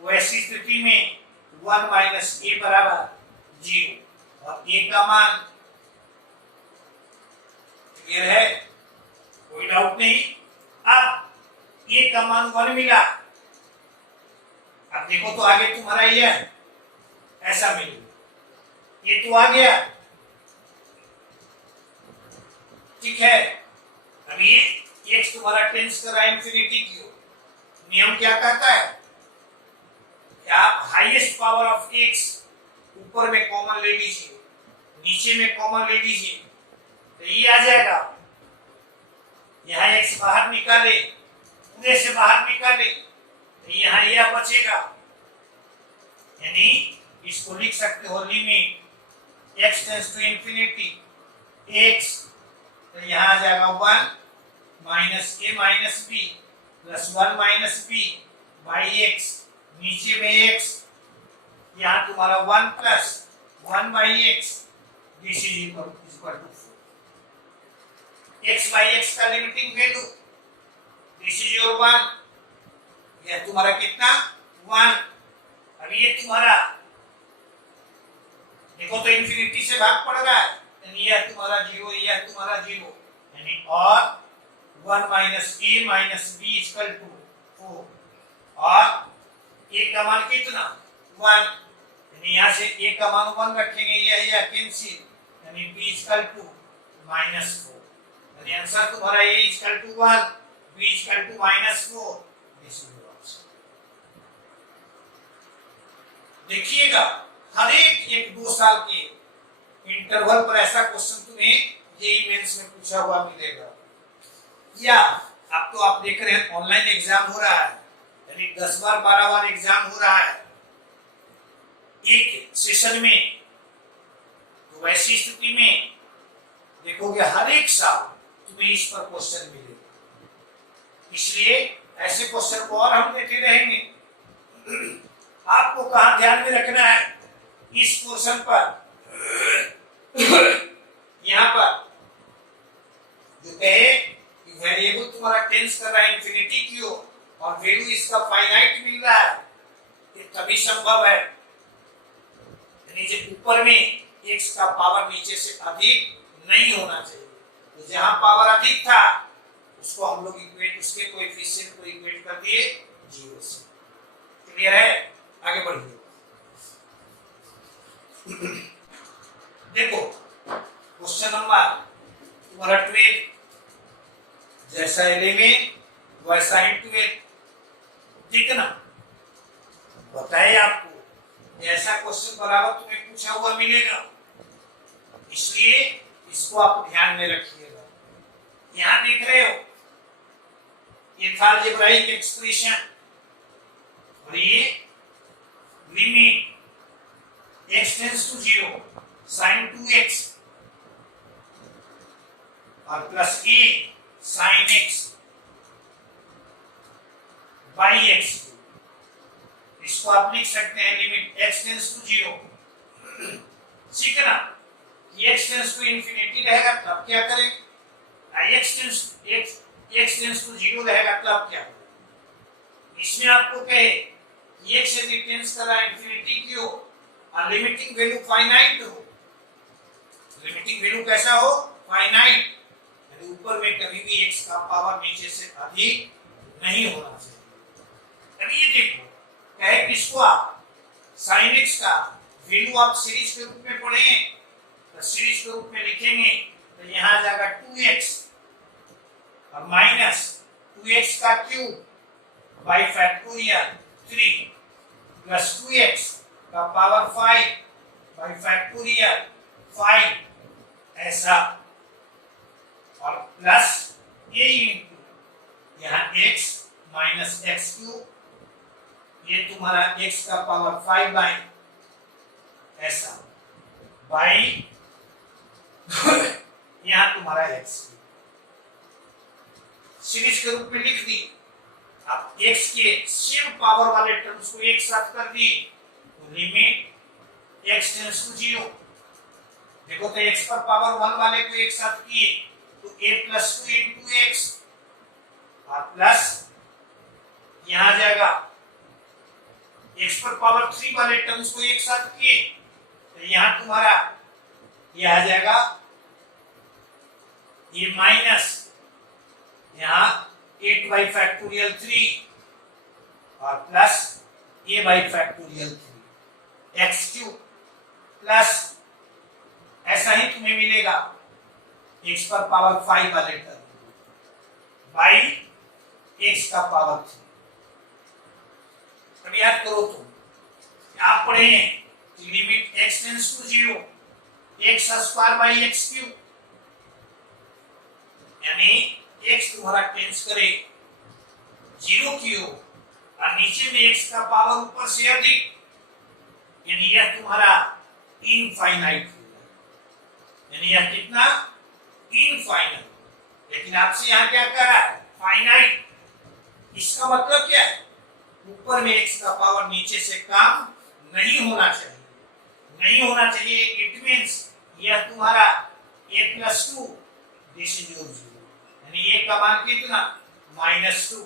वैसी स्थिति में 1 माइनस a बराबर 0 और a का मान क्लियर है, कोई डाउट नहीं। अब a का मान 1 मिला, अब देखो तो आगे तुम्हारा ये ऐसा मिलेगा, ये तो आ गया, ठीक है। अब ये x तुम्हारा टेंस कर रहा है इंफिनिटी की ओर, नियम क्या कहता है कि आप हाईएस्ट पावर ऑफ x ऊपर में कॉमन ले लीजिए, नीचे में कॉमन ले लीजिए, तो ये आ जाएगा, यहाँ x बाहर निकाले, पूरे से बाहर निकाले, तो यहाँ यह बचेगा, यानी इसको लिख सकते हो limit x tends to infinity x, तो यहाँ आ जाएगा 1 minus a minus b plus 1 minus b by x, नीचे में x, यहाँ तुम्हारा 1 plus 1 by x, this is equal to 4। x by x का limiting value, this is your 1, यह तुम्हारा कितना 1। अब ये तुम्हारा देखो तो इंफिनिटी से भाग पड़ रहा है, यह तुम्हारा 0, यह तुम्हारा 0, यानी और 1 minus a minus b equal to 4, और a का मान कितना 1, यानी यहाँ से a का मान 1 रखेंगे, यह कैंसिल, यानी b इक्वल टू माइनस 4, यानी आंसर तुम्हारा a equal to 1, b equal to minus 4। देखिएगा हर एक 2 साल के इंटरवल पर ऐसा क्वेश्चन तुम्हें जेईई मेंस में पूछा हुआ मिलेगा। या अब तो आप देख रहे हैं ऑनलाइन एग्जाम हो रहा है, यानी 10 बार 12 बार एग्जाम हो रहा है एक सेशन में, तो वैसी स्थिति में देखोगे हर एक साल तुम्हें इस पर क्वेश्चन मिलेगा, इसलिए ऐसे क्वेश्चन को और हम देते रहेंगे। आपको कहां ध्यान में रखना है, इस पोर्शन पर, यहां पर जो कहे कि वेरिएबल तुम्हारा टेंस कर रहा है इंफिनिटी की ओर और वैल्यू इसका फाइनाइट मिल रहा है, ये तभी संभव है, यानी जो ऊपर में x का पावर नीचे से अधिक नहीं होना चाहिए। तो जहां पावर अधिक था उसको हम लोग इक्वेट, उसके कोएफिशिएंट को इक्वेट कर दिए 0 से। क्लियर है, आगे बढ़िए। देखो क्वेश्चन नंबर तुम्हारा 12, जैसा 11 वैसा ही 12, ठीक है ना। बताए आपको ऐसा क्वेश्चन बराबर तुम्हें पूछा हुआ मिलेगा, इसलिए इसको आप ध्यान में रखिएगा। यहां देख रहे हो ये था अलजेब्राइक एक्सप्रेशन, और ये limit x tends to 0 sin 2x और plus a sin x by x, इसको आप लिख सकते हैं लिमिट x टेंस टू 0, ठीक है ना। x टेंस टू इंफिनिटी रहेगा तब क्या करें, x टेंस टू 0 रहेगा तब क्या करें। इसमें आपको कहे x यदि टेंस कर रहा है इंफिनिटी की ओर और लिमिटिंग वैल्यू फाइनाइट हो, लिमिटिंग वैल्यू कैसा हो, फाइनाइट, यानी ऊपर में कभी भी x का पावर नीचे से अधिक नहीं होना चाहिए। अब ये देखो कहे किसको, आप sin x का वैल्यू आप सीरीज के रूप में पढ़ें, तो सीरीज के रूप में लिखेंगे तो यहां आ जाएगा 2x और माइनस 2x का cube by factorial 3 plus 2x का पावर 5 बाई फैक्टोरियल 5 ऐसा और प्लस a इंटू यहाँ x माइनस एक्स क्यूब, ये तुम्हारा x का पावर 5 बाई ऐसा बाई यहाँ तुम्हारा x सीरीज के रूप में लिख दी। अब x के सेम पावर वाले टर्म्स को एक साथ कर दिए तो लिमिट x टेंड्स टू 0। देखो तो x पर पावर 1 वाले को एक साथ किए तो a प्लस 2 इंटू एक्स और प्लस यहां जाएगा x पर पावर 3 वाले टर्म्स को एक साथ किए तो यहां तुम्हारा यह आ जाएगा ये माइनस यहां 8 बाई फैक्टोरियल 3 और plus a by factorial 3 x cube plus ऐसा ही तुम्हें मिलेगा x पर पावर 5 वाले टर्म बाई x का पावर 3। अब याद करो तुम आप पढ़े हैं limit x tends to 0 x square by x cube यानी x तुम्हारा टेंड्स करे 0 की ओर और नीचे में x का पावर ऊपर से अधिक यानी यह तुम्हारा इनफाइनाइट यानी यह कितना इनफाइनाइट। लेकिन आपसे यहाँ क्या कह रहा है फाइनाइट। इसका मतलब क्या है ऊपर में x का पावर नीचे से कम नहीं होना चाहिए, नहीं होना चाहिए। इट मींस यह तुम्हारा a plus 2 this is your 0 यानी a का मान कितना -2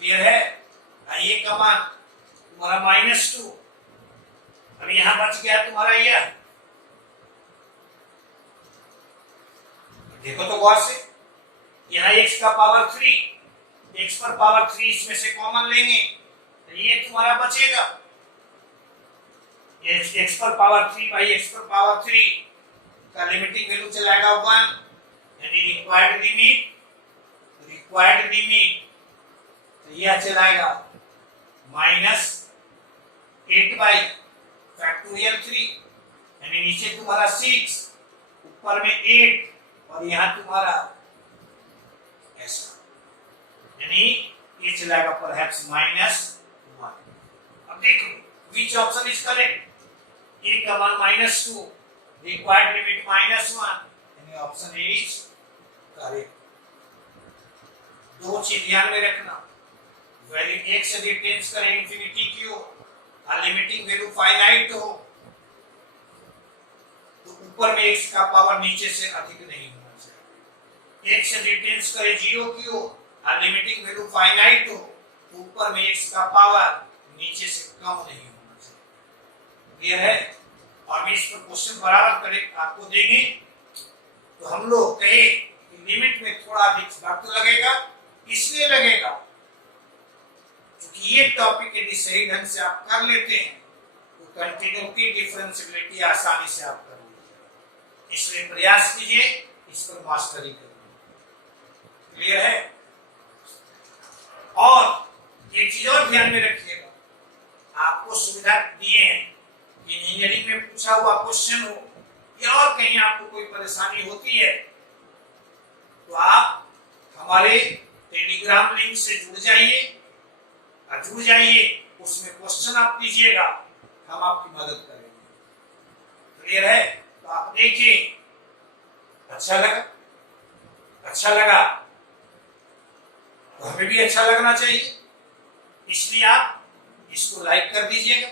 क्लियर है। a का मान तुम्हारा -2। अब यहां बच गया तुम्हारा यह देखो तो गौर से यहाँ x का पावर 3 x पर पावर 3 इसमें से कॉमन लेंगे तो ये तुम्हारा बचेगा x पर पावर 3 बाई x पर पावर 3 का लिमिटिंग वैल्यू चलाएगा 1 यानी रिक्वायर्ड लिमिट तो यह चलाएगा -8 बाई फैक्टोरियल 3 यानी नीचे तुम्हारा 6 ऊपर में 8 और यहां तुम्हारा ऐसा यानी ये चलाएगा परहैप्स -1। अब देखो विच ऑप्शन इज करेक्ट। ए का मान -2 रिक्वायर्ड लिमिट -1 यानी ऑप्शन ए इज करेक्ट। दो चीज ध्यान में रखना वैल्यू x यदि टेंड्स करे इंफिनिटी की ओर और लिमिटिंग वैल्यू फाइनाइट हो तो ऊपर में x का पावर नीचे से अधिक नहीं होना चाहिए। x यदि टेंड्स करे 0 की ओर और लिमिटिंग वैल्यू फाइनाइट हो तो ऊपर में x का पावर नीचे से कम नहीं होना चाहिए। क्लियर है। और भी इस पर क्वेश्चन बराबर करेक्ट आपको देंगे तो हम लोग कहे कि लिमिट में थोड़ा अधिक वक्त लगेगा, इसलिए लगेगा क्योंकि ये टॉपिक यदि सही ढंग से आप कर लेते हैं तो कंटिन्यूटी डिफरेंशिएबिलिटी आसानी से आप कर लीजिए। इसलिए प्रयास कीजिए इस पर मास्टरी करिए। क्लियर है। और एक चीज और ध्यान में रखिएगा, आपको सुविधा दिए हैं कि इंजीनियरिंग में पूछा हुआ क्वेश्चन हो या और कहीं आपको कोई परेशानी होती है तो आप हमारे टेलीग्राम लिंक से जुड़ जाइए उसमें क्वेश्चन आप दीजिएगा, हम आपकी मदद करेंगे। क्लियर है। तो आप देखिए अच्छा लगा तो हमें भी अच्छा लगना चाहिए, इसलिए आप इसको लाइक कर दीजिएगा,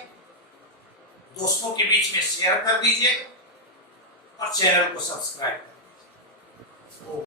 दोस्तों के बीच में शेयर कर दीजिएगा और चैनल को सब्सक्राइब कर दीजिएगा।